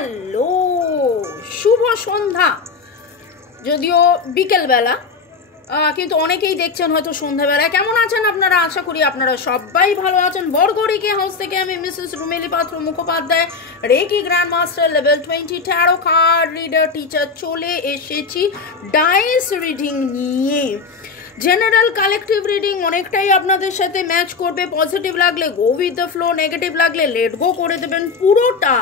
Hello, শুভ সন্ধ্যা, যদিও বিকেলবেলা, কিন্তু অনেকেই দেখছেন হয়তো সন্ধ্যাবেলায়। কেমন আছেন আপনারা? আশা করি আপনারা সবাই ভালো আছেন। বরগড়িকে হাউস থেকে আমি Mrs Rumeli Patra Mukhopadhyay, reiki grand master level 20 tarot card reader teacher, চলে এসেছি ডাইস রিডিং নিয়ে। জেনারেল কালেকটিভ রিডিং অনেকটাই আপনাদের সাথে ম্যাচ করবে। পজিটিভ লাগলে go with the flow, negative লাগলে লেট গো করে দেবেন। পুরোটা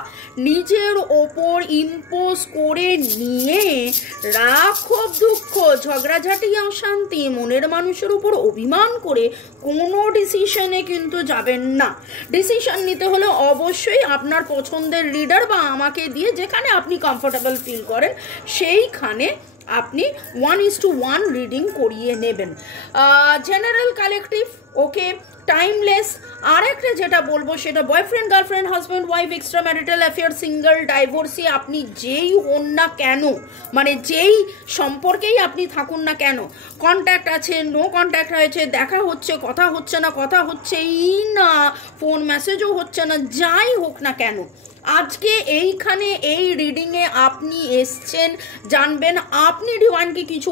নিজের ওপর ইম্পোজ করে নিয়ে রাখব দুঃখ, ঝগড়াঝাটি, অশান্তি, মনের মানুষের উপর অভিমান করে কোনো ডিসিশনে কিন্তু যাবেন না। ডিসিশন নিতে হলে অবশ্যই আপনার পছন্দের রিডার বা আমাকে দিয়ে যেখানে আপনি কমফোর্টেবল ফিল করেন সেইখানে আপনি 1:1 রিডিং করিয়ে নেবেন। জেনারেল কালেকটিভ ওকে, টাইমলেস। আর একটা যেটা বলবো সেটা boyfriend, girlfriend, husband, wife, extra marital affair, single, divorcee, আপনি যেই হন না কেন, মানে যেই সম্পর্কেই আপনি থাকুন না কেন, কন্ট্যাক্ট আছে, নো কন্ট্যাক্ট হয়েছে, দেখা হচ্ছে, কথা হচ্ছে না, কথা হচ্ছেই না, ফোন মেসেজও হচ্ছে না, যাই হোক না কেন, আজকে এইখানে এই রিডিংয়ে আপনি এসছেন, জানবেন আপনি ডিভাইনকে কিছু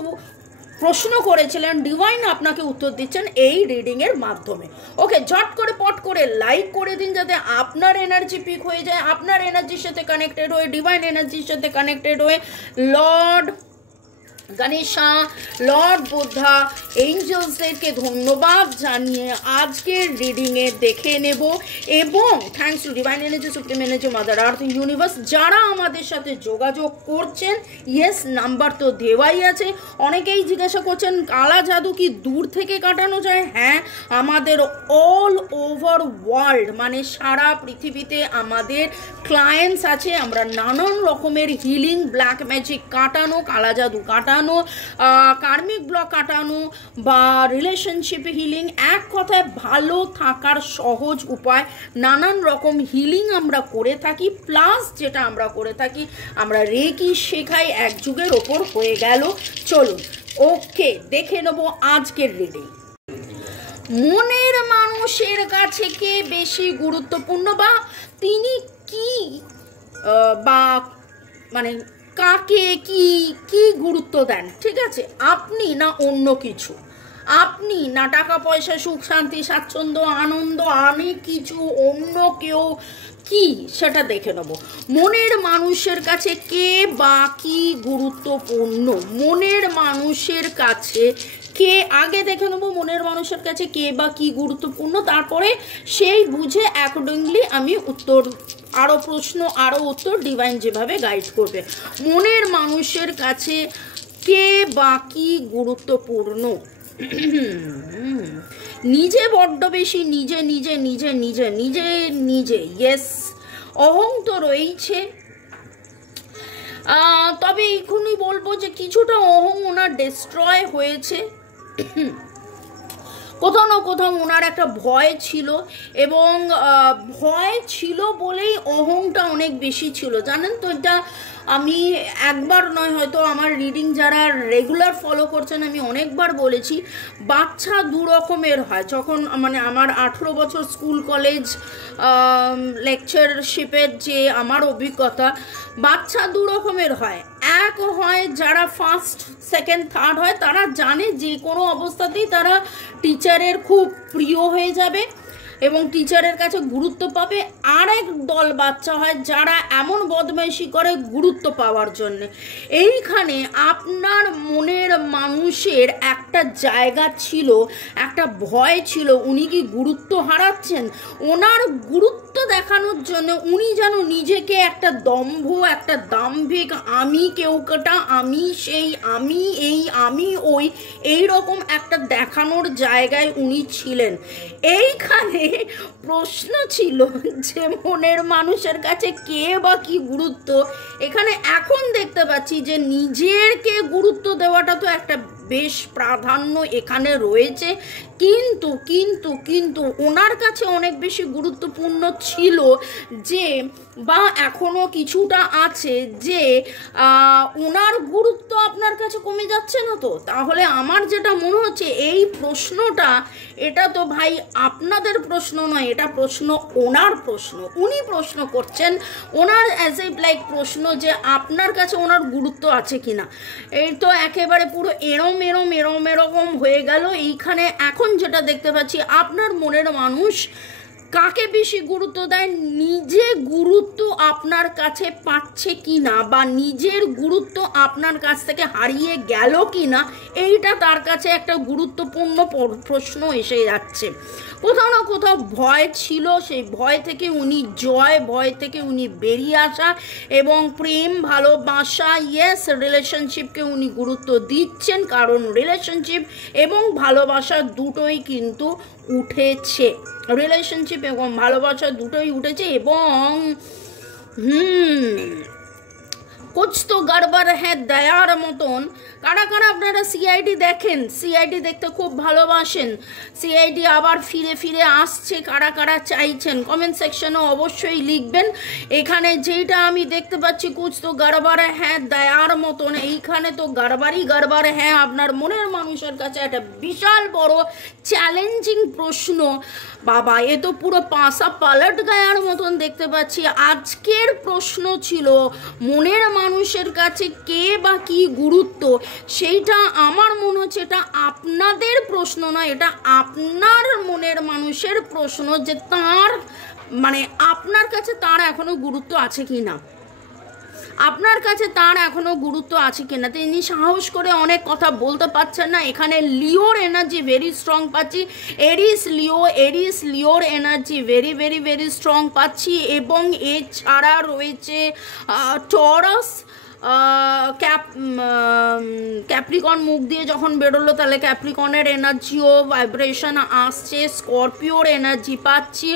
প্রশ্ন করেছিলেন, ডিভাইন আপনাকে উত্তর দিচ্ছেন এই রিডিংয়ের মাধ্যমে। ওকে, ঝট করে পট করে লাইক করে দিন যাতে আপনার এনার্জি পিক হয়ে যায়, আপনার এনার্জির সাথে কানেক্টেড হয়ে, ডিভাইন এনার্জির সাথে কানেক্টেড হয়ে লর্ড গণেশা, লর্ড বুদ্ধা, এঞ্জেলসদেরকে ধন্যবাদ জানিয়ে আজকের রিডিংয়ে দেখে নেব। এবং thanks to divine energy, supreme energy, mother earth, universe, যারা আমাদের সাথে যোগাযোগ করছেন। ইয়েস, নাম্বার তো দেওয়াই আছে। অনেকেই জিজ্ঞাসা করছেন কালা জাদু কি দূর থেকে কাটানো যায়? হ্যাঁ, আমাদের অল ওভার ওয়ার্ল্ড, মানে সারা পৃথিবীতে আমাদের ক্লায়েন্টস আছে। আমরা নানান রকমের হিলিং, ব্ল্যাক ম্যাজিক কাটানো, কালা জাদু কাটানো, কার্মিক ব্লক কাটানো বা রিলেশনশিপ হিলিং, এক কথায় ভালো থাকার সহজ উপায়, নানান রকম হিলিং আমরা করে থাকি। প্লাস যেটা আমরা করে থাকি, আমরা রেকি শেখাই, এক যুগের ওপর হয়ে গেল। চলুন, ওকে, দেখে নেব আজকের রিডিং। মনের মানুষের কাছে কে বেশি গুরুত্বপূর্ণ, বা তিনি কি বা মানে কাকে কি কি গুরুত্ব দেন? ঠিক আছে, আপনি না অন্য কিছু, আপনি না টাকা পয়সা, সুখ শান্তি, স্বাচ্ছন্দ্য, আনন্দ, অনেক কিছু, অন্য কেউ কি, সেটা দেখে নেব। মনের মানুষের কাছে কে বা কি গুরুত্বপূর্ণ? মনের মানুষের কাছে কে, আগে দেখে নেব মনের মানুষের কাছে কে বা কি গুরুত্বপূর্ণ, তারপরে সেই বুঝে অ্যাকর্ডিংলি আমি উত্তর, আরও প্রশ্ন, আরও উত্তর ডিভাইন যেভাবে গাইড করবে। মনের মানুষের কাছে কে বা কি গুরুত্বপূর্ণ? নিজে বড্ড বেশি, নিজে নিজে নিজে নিজে নিজে নিজে, ইয়েস, অহং তো রয়েছে। তবে এখনই বলবো যে কিছুটা অহং ওনার ডিস্ট্রয় হয়েছে। কোথাও না কোথাও ওনার একটা ভয় ছিল, এবং ভয় ছিল বলেই অহংটা অনেক বেশি ছিল, জানেন তো। এটা আমি একবার নয়, হয়তো আমার রিডিং যারা রেগুলার ফলো করছেন, আমি অনেকবার বলেছি, বাচ্চা দু রকমের হয়। যখন মানে আমার 18 বছর স্কুল কলেজ লেকচারশিপের যে আমার অভিজ্ঞতা, বাচ্চা দু রকমের হয়। এক হয় যারা ফার্স্ট, সেকেন্ড, থার্ড হয়, তারা জানে যে কোনো অবস্থাতেই তারা টিচারের খুব প্রিয় হয়ে যাবে এবং টিচারের কাছে গুরুত্ব পাবে। আরেক দল বাচ্চা হয় যারা এমন বদমাইশি করে গুরুত্ব পাওয়ার জন্য। এইখানে আপনার মনের মানুষের একটা জায়গা ছিল, একটা ভয় ছিল, উনি কি গুরুত্ব হারাচ্ছেন? ওনার গুরুত্ব দেখানোর জন্য উনি যেন নিজেকে একটা দম্ভ, একটা দাম্ভিক, আমি কেউটা, আমি সেই, আমি এই, আমি ওই, এই রকম একটা দেখানোর জায়গায় উনি ছিলেন। এইখানে প্রশ্ন ছিল যে মনের মানুষের কাছে কে বা কি গুরুত্ব। এখানে এখন দেখতে পাচ্ছি যে নিজেরকে গুরুত্ব দেওয়াটা তো একটা বেশ প্রাধান্য এখানে রয়েছে, কিন্তু কিন্তু কিন্তু ওনার কাছে অনেক বেশি গুরুত্বপূর্ণ ছিল যে, বা এখনো কিছুটা আছে যে ওনার গুরুত্ব আপনার কাছে কমে যাচ্ছে না তো? তাহলে আমার যেটা মনে হচ্ছে এই প্রশ্নটা, এটা তো ভাই আপনাদের প্রশ্ন নয়, এটা প্রশ্ন ওনার প্রশ্ন। উনি প্রশ্ন করছেন, ওনার অ্যাজ এ লাইক প্রশ্ন যে আপনার কাছে ওনার গুরুত্ব আছে কিনা। এই তো একেবারে পুরো এরকম হয়ে গেল। এইখানে এখন যেটা দেখতে পাচ্ছি, আপনার মনের মানুষ কাকে বেশি গুরুত্ব দেয়, নিজে গুরুত্ব আপনার কাছে পাচ্ছে কি না, বা নিজের গুরুত্ব আপনার কাছ থেকে হারিয়ে গেল কি না, এইটা তার কাছে একটা গুরুত্বপূর্ণ প্রশ্ন এসে যাচ্ছে। কোথাও না কোথাও ভয় ছিল, সেই ভয় থেকে উনি ভয় থেকে উনি বেরিয়ে আসা, এবং প্রেম ভালোবাসা, ইয়েস রিলেশনশিপকে উনি গুরুত্ব দিচ্ছেন, কারণ রিলেশনশিপ এবং ভালোবাসা দুটোই কিন্তু উঠেছে, রিলেশনশিপ এবং ভালোবাসা দুটোই উঠেছে। এবং কুছ তো গড়বড় হ্যাঁ দয়ার মতন। কারা কারা আপনারা সিআইডি দেখেন, সিআইডি দেখতে খুব ভালোবাসেন, সিআইডি আবার ফিরে ফিরে আসছে, কারা কারা চাইছেন কমেন্ট সেকশনে অবশ্যই লিখবেন। এখানে যেটা আমি দেখতে পাচ্ছি কুছ তো গড়বড় হ্যাঁ দয়ার মতন, এইখানে তো গড়বড় হ্যাঁ আপনার মনের মানুষের কাছে একটা বিশাল বড় চ্যালেঞ্জিং প্রশ্ন। বাবা, এ তো পুরো পাশা পালট গায়ার মতন দেখতে পাচ্ছি। আজকের প্রশ্ন ছিল মনের মানুষের কাছে কে বা কি গুরুত্ব, সেইটা আমার মনে হচ্ছে এটা আপনাদের প্রশ্ন নয়, এটা আপনার মনের মানুষের প্রশ্ন যে তার মানে আপনার কাছে তার এখনো গুরুত্ব আছে কি না, আপনার কাছে তার এখনো গুরুত্ব আছে কিনা। তিনি সাহস করে অনেক কথা বলতে পারছেন না। এখানে লিওর এনার্জি ভেরি স্ট্রং পাচ্ছি, এরিস লিওর energy very very very strong পাচ্ছি। এবং এছাড়া রয়েছে টরাস, ক্যাপ্রিকন মুখ দিয়ে যখন বেরোলো, তাহলে ক্যাপ্রিকনের এনার্জিও ভাইব্রেশন আসছে, স্করপিওর এনার্জি পাচ্ছি।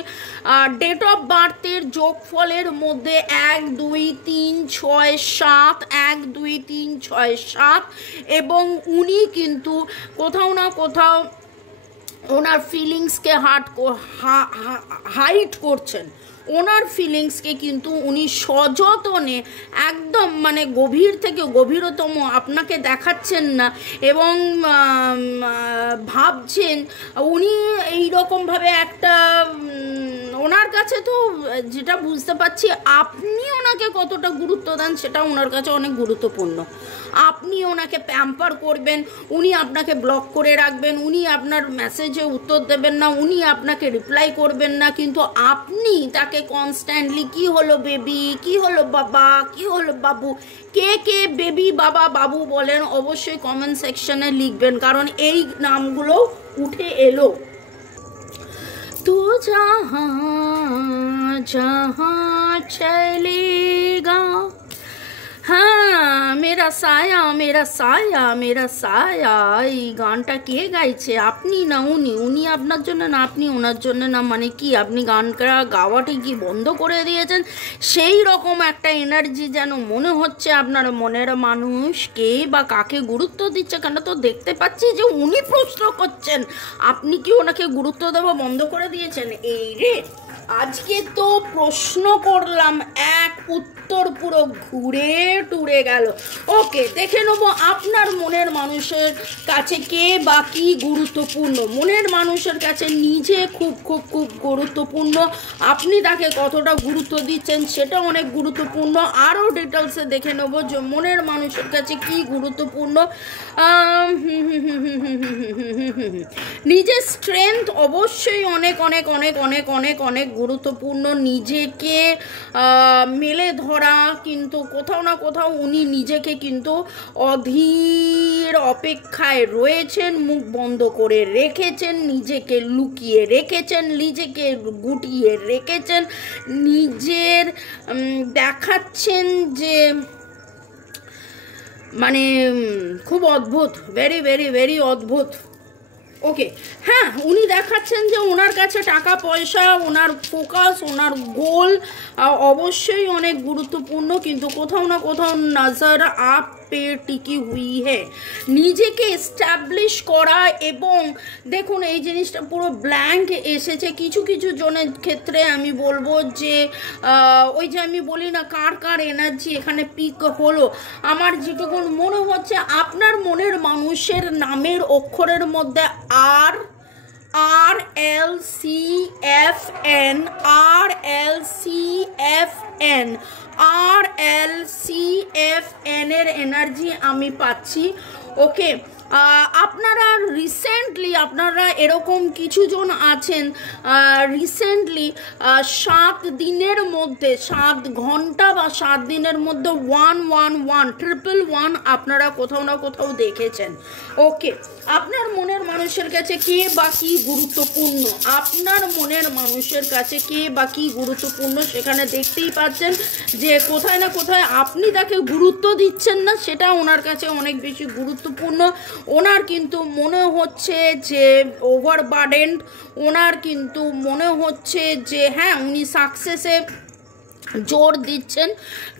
ডেট অফ বার্থের যোগফলের মধ্যে 1 2 3 6 7, 1 2 3 6 7, এবং উনি কিন্তু কোথাও না কোথাও ওনার ফিলিংসকে হাইড করছেন, ওনার ফিলিংসকে কিন্তু উনি সযত্নে একদম মানে গভীর থেকে গভীরতম আপনাকে দেখাচ্ছেন না, এবং ভাবছেন উনি এইরকমভাবে একটা ওনার কাছে তো যেটা বুঝতে পারছি আপনি ওনাকে কতটা গুরুত্ব দেন সেটা ওনার কাছে অনেক গুরুত্বপূর্ণ। আপনি ওনাকে প্যাম্পার করবেন, উনি আপনাকে ব্লক করে রাখবেন, উনি আপনার মেসেজে উত্তর দেবেন না, উনি আপনাকে রিপ্লাই করবেন না, কিন্তু আপনি তাকে কনস্ট্যান্টলি কি হলো বেবি, কি হলো বাবা, কি হলো বাবু, কে কে বেবি বাবা বাবু বলেন অবশ্যই কমেন্ট সেকশনে লিখবেন, কারণ এই নামগুলো উঠে এলো। तू जहाँ जहाँ चलेगा, হ্যাঁ মেরা সায়া মেরা সায়া মেরা সায়া, এই গানটা কে গাইছে? আপনি না উনি? উনি আপনার জন্য না আপনি ওনার জন্য না? মানে কি আপনি গানটা গাওয়াটি কি বন্ধ করে দিয়েছেন? সেই রকম একটা এনার্জি যেন মনে হচ্ছে আপনার মনের মানুষ কে বা কাকে গুরুত্ব দিচ্ছে। কেন তো দেখতে পাচ্ছি যে উনি প্রশ্ন করছেন, আপনি কি ওনাকে গুরুত্ব দেওয়া বন্ধ করে দিয়েছেন? এই রে, আজকে তো প্রশ্ন করলাম, এক উত্তর পুরো ঘুরে টুরে গেল। ওকে, দেখে নেবো আপনার মনের মানুষের কাছে কে বা কি গুরুত্বপূর্ণ। মনের মানুষের কাছে নিজে খুব খুব খুব গুরুত্বপূর্ণ, আপনি তাকে কতটা গুরুত্ব দিচ্ছেন সেটা অনেক গুরুত্বপূর্ণ। আরও ডিটেলসে দেখে নেবো যে মনের মানুষের কাছে কি গুরুত্বপূর্ণ। নিজের স্ট্রেংথ অবশ্যই অনেক অনেক অনেক অনেক অনেক অনেক গুরুত্বপূর্ণ, নিজেকে মেলে ধরা, কিন্তু কোথাও না কোথাও উনি নিজেকে কিন্তু অধীর অপেক্ষায় রয়েছেন, মুখ বন্ধ করে রেখেছেন, নিজেকে লুকিয়ে রেখেছেন, নিজেকে গুটিয়ে রেখেছেন, নিজের দেখাচ্ছেন যে মানে খুব অদ্ভুত, ভেরি ভেরি ভেরি অদ্ভুত। ওকে, হ্যাঁ উনি দেখাচ্ছেন যে ওনার কাছে টাকা পয়সা, ওনার ফোকাস, ওনার গোল অবশ্যই অনেক গুরুত্বপূর্ণ, কিন্তু কোথাও না কোথাও নজর আপ पे टिकी हुई है। নিজেকে এস্টাবলিশ করা, এবং দেখুন এই জিনিসটা পুরো ব্ল্যাঙ্ক এসেছে। কিছু কিছু জনের ক্ষেত্রে আমি বলবো যে ওই যে আমি বলি না কার কার এনার্জি এখানে পিক হলো, আমার যেটুকু মনে হচ্ছে আপনার মনের মানুষের নামের অক্ষরের মধ্যে আর RLCFN এর এনার্জি আমি পাচ্ছি। ওকে, আপনারা রিসেন্টলি আপনারা এরকম কিছু জন আছেন রিসেন্টলি 7 দিনের মধ্যে 7 ঘন্টা বা 7 দিনের মধ্যে 111 আপনারা কোথাও না কোথাও দেখেছেন। ওকে, আপনার মনের মানুষের কাছে কে বা কি গুরুত্বপূর্ণ, আপনার মনের মানুষের কাছে কে বা কি গুরুত্বপূর্ণ সেখানে দেখতেই পাচ্ছেন যে কোথায় না কোথায় আপনি তাকে গুরুত্ব দিচ্ছেন না, সেটা ওনার কাছে অনেক বেশি গুরুত্বপূর্ণ। ওনার কিন্তু মনে হচ্ছে যে ওভারবার্ডেন্ড, ওনার কিন্তু মনে হচ্ছে যে হ্যাঁ উনি সাকসেসে জোর দিচ্ছেন,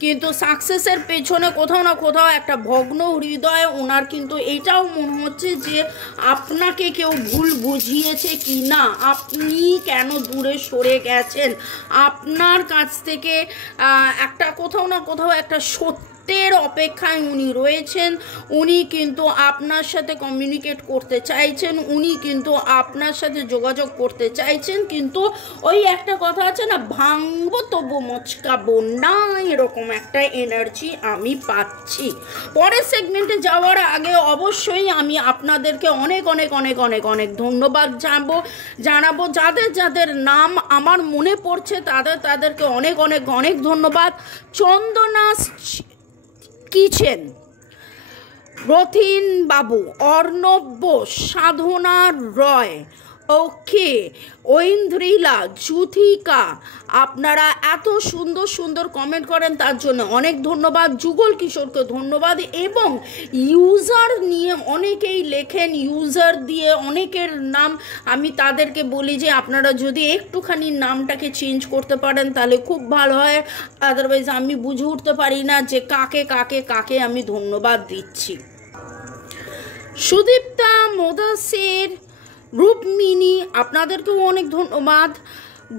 কিন্তু সাকসেসের পেছনে কোথাও না কোথাও একটা ভগ্ন হৃদয় ওনার কিন্তু এইটাও মনে হচ্ছে যে আপনাকে কেউ ভুল বুঝিয়েছে কি না, আপনি কেন দূরে সরে গেছেন, আপনার কাছ থেকে একটা কোথাও না কোথাও একটা সত্যের অপেক্ষায় উনি রয়েছেন। উনি কিন্তু আপনার সাথে কমিউনিকেট করতে চাইছেন, উনি কিন্তু আপনার সাথে যোগাযোগ করতে চাইছেন, কিন্তু ওই একটা কথা আছে না, ভাঙবো তবু মচকাবো না, এরকম একটা এনার্জি আমি পাচ্ছি। পরের সেগমেন্টে যাওয়ার আগে অবশ্যই আমি আপনাদেরকে অনেক অনেক অনেক অনেক অনেক ধন্যবাদ জানাবো। যাদের যাদের নাম আমার মনে পড়ছে তাদেরকে অনেক অনেক অনেক ধন্যবাদ। চন্দনা কিচেন, রথিন বাবু, অর্ণব বোস, সাধনা রয়, ওকে, ঐন্দ্রিলা, যুথিকা, আপনারা এত সুন্দর সুন্দর কমেন্ট করেন তার জন্য অনেক ধন্যবাদ। যুগল কিশোরকে ধন্যবাদ। এবং ইউজার নিয়ে অনেকেই লেখেন, ইউজার দিয়ে অনেকের নাম আমি তাদেরকে বলি যে আপনারা যদি একটুখানি নামটাকে চেঞ্জ করতে পারেন তাহলে খুব ভালো হয়, আদারওয়াইজ আমি বুঝে উঠতে পারি না যে কাকে কাকে কাকে আমি ধন্যবাদ দিচ্ছি। সুদীপ্তা, মোদাসির, রূপমিনী, আপনাদেরকেও অনেক ধন্যবাদ।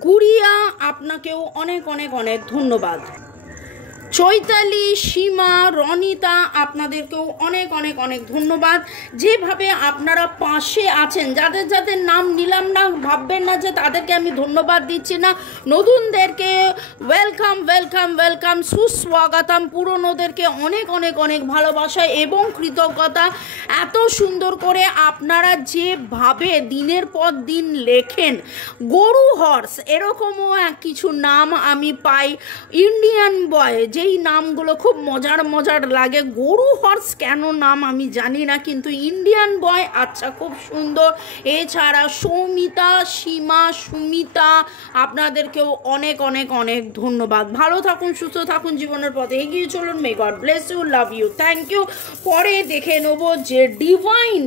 গুড়িয়া, আপনাকেও অনেক অনেক অনেক ধন্যবাদ। চৈতালি, সীমা, রনিতা, আপনাদেরকেও অনেক অনেক অনেক ধন্যবাদ। যেভাবে আপনারা পাশে আছেন, যাদের যাদের নাম নিলাম না ভাববেন না যে তাদেরকে আমি ধন্যবাদ দিচ্ছি না। নতুনদেরকে ওয়েলকাম ওয়েলকাম ওয়েলকাম, সুস্বাগতম। পুরনোদেরকে অনেক অনেক অনেক ভালোবাসা এবং কৃতজ্ঞতা। এত সুন্দর করে আপনারা যেভাবে দিনের পর দিন লেখেন, গরু হর্স এরকমও কিছু নাম আমি পাই, ইন্ডিয়ান বয়, যেই নামগুলো খুব মজার মজার লাগে। গরু হর্স কেন নাম আমি জানি না, কিন্তু ইন্ডিয়ান বয় আচ্ছা খুব সুন্দর। এছাড়া সৌমিতা, সীমা, সুমিতা, আপনাদেরকেও অনেক অনেক অনেক ধন্যবাদ। ভালো থাকুন, সুস্থ থাকুন, জীবনের পথে এগিয়ে চলুন। May God bless you, love you, thank you. পরে দেখে নেবো যে ডিভাইন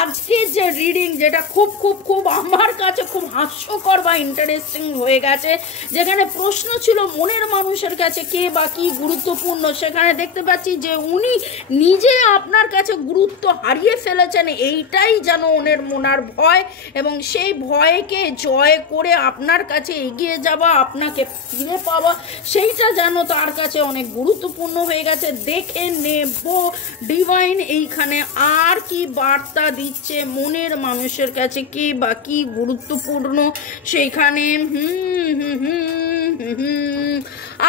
আজকের যে রিডিং, যেটা খুব খুব খুব আমার কাছে খুব হাস্যকর বা ইন্টারেস্টিং হয়ে গেছে, যেখানে প্রশ্ন ছিল মনের মানুষের কাছে কে বা কি গুরুত্বপূর্ণ, সেখানে দেখতে পাচ্ছি যে উনি নিজে আপনার কাছে গুরুত্ব হারিয়ে ফেলেছেন। এইটাই যেন ওনার ভয়, এবং সেই ভয়কে জয় করে আপনার কাছে এগিয়ে যাওয়া, আপনাকে ফিরে পাওয়া, সেইটা যেন তার কাছে অনেক গুরুত্বপূর্ণ হয়ে গেছে। দেখে নেব ডিভাইন এইখানে আর কি বার্তা দিচ্ছে, মনের মানুষের কাছে কে বা কি গুরুত্বপূর্ণ সেইখানে।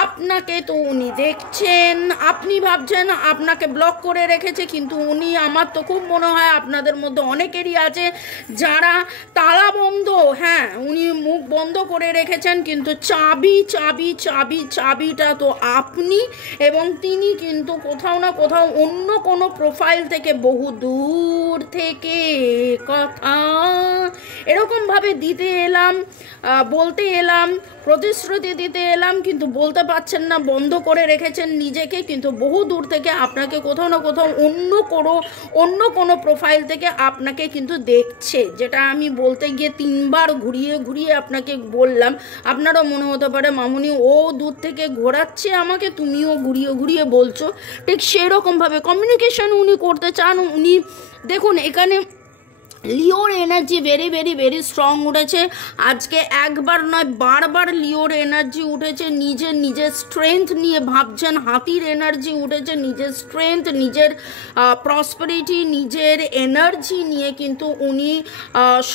আপনাকে তো উনি দেখছেন, আপনি ভাবছেন আপনাকে ব্লক করে রেখেছে, কিন্তু উনি, আমার তো খুব মনে হয় আপনাদের মধ্যে অনেকেরই আছে যারা তালা বন্ধ, হ্যাঁ উনি মুখ বন্ধ করে রেখেছেন, কিন্তু চাবিটা তো আপনি, এবং তিনি কিন্তু কোথাও না কোথাও অন্য কোনো প্রোফাইল থেকে বহু দূর থেকে কথা এরকমভাবে দিতে এলাম, বলতে এলাম, প্রতিশ্রুতি প্রতিশ্রুতি দিতে এলাম, কিন্তু বলতে পারছেন না, বন্ধ করে রেখেছেন নিজেকে, কিন্তু বহু দূর থেকে আপনাকে কোথাও না কোথাও অন্য কোনো প্রোফাইল থেকে আপনাকে কিন্তু দেখছে, যেটা আমি বলতে গিয়ে 3বার ঘুরিয়ে ঘুরিয়ে আপনাকে বললাম। আপনারও মনে হতে পারে মামুনি ও দূর থেকে ঘোরাচ্ছে আমাকে, তুমিও ঘুরিয়ে ঘুরিয়ে বলছো, ঠিক সেরকমভাবে কমিউনিকেশন উনি করতে চান। উনি দেখুন এখানে লিওর energy very very very strong উঠেছে আজকে, একবার নয় বারবার লিওর এনার্জি উঠেছে। নিজের স্ট্রেংথ নিয়ে ভাবছেন, হাতির এনার্জি উঠেছে, নিজের স্ট্রেংথ, নিজের প্রসপারিটি, নিজের এনার্জি নিয়ে কিন্তু উনি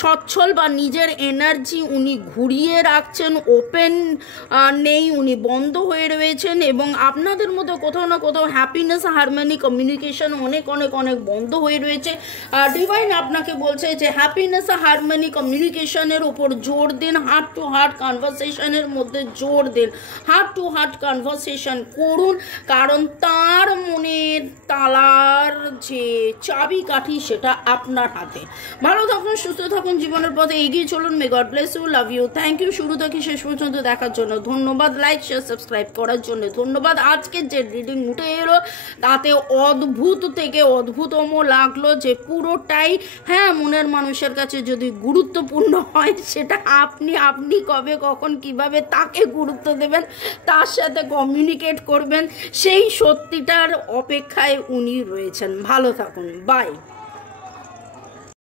সচ্ছল, বা নিজের এনার্জি উনি ঘুরিয়ে রাখছেন, ওপেন নেই, উনি বন্ধ হয়ে রয়েছেন। এবং আপনাদের মধ্যে কোথাও না কোথাও হ্যাপিনেস, হারমোনি, কমিউনিকেশন অনেক অনেক অনেক বন্ধ হয়ে রয়েছে। ডিভাইন আপনাকে বলছে যে হ্যাপিনেস, হারমোনি, কমিউনিকেশনের উপর জোর দিন, হার্ট টু হার্ট কনভারসেশনের মধ্যে জোর দিন, হার্ট টু হার্ট কনভারসেশন করুন, কারণ তার মনের তালার যে চাবিকাঠি সেটা আপনার হাতে। ভালো থাকুন, সুস্থ থাকুন, জীবনের পথে এগিয়ে চলুন। May God bless you, love you, thank you শুরু থেকে শেষ পর্যন্ত দেখার জন্য ধন্যবাদ, লাইক শেয়ার সাবস্ক্রাইব করার জন্য ধন্যবাদ। আজকের যে রিডিং উঠে এলো তাতে অদ্ভুত থেকে অদ্ভুতম লাগলো, যে পুরোটাই হ্যাঁ মনের মানুষের কাছে যদি গুরুত্বপূর্ণ হয়, সেটা আপনি কবে কখন কিভাবে তাকে গুরুত্ব দেবেন, তার সাথে কমিউনিকেট করবেন, সেই সত্যিটার অপেক্ষায় উনি রয়েছেন। ভালো থাকুন, বাই।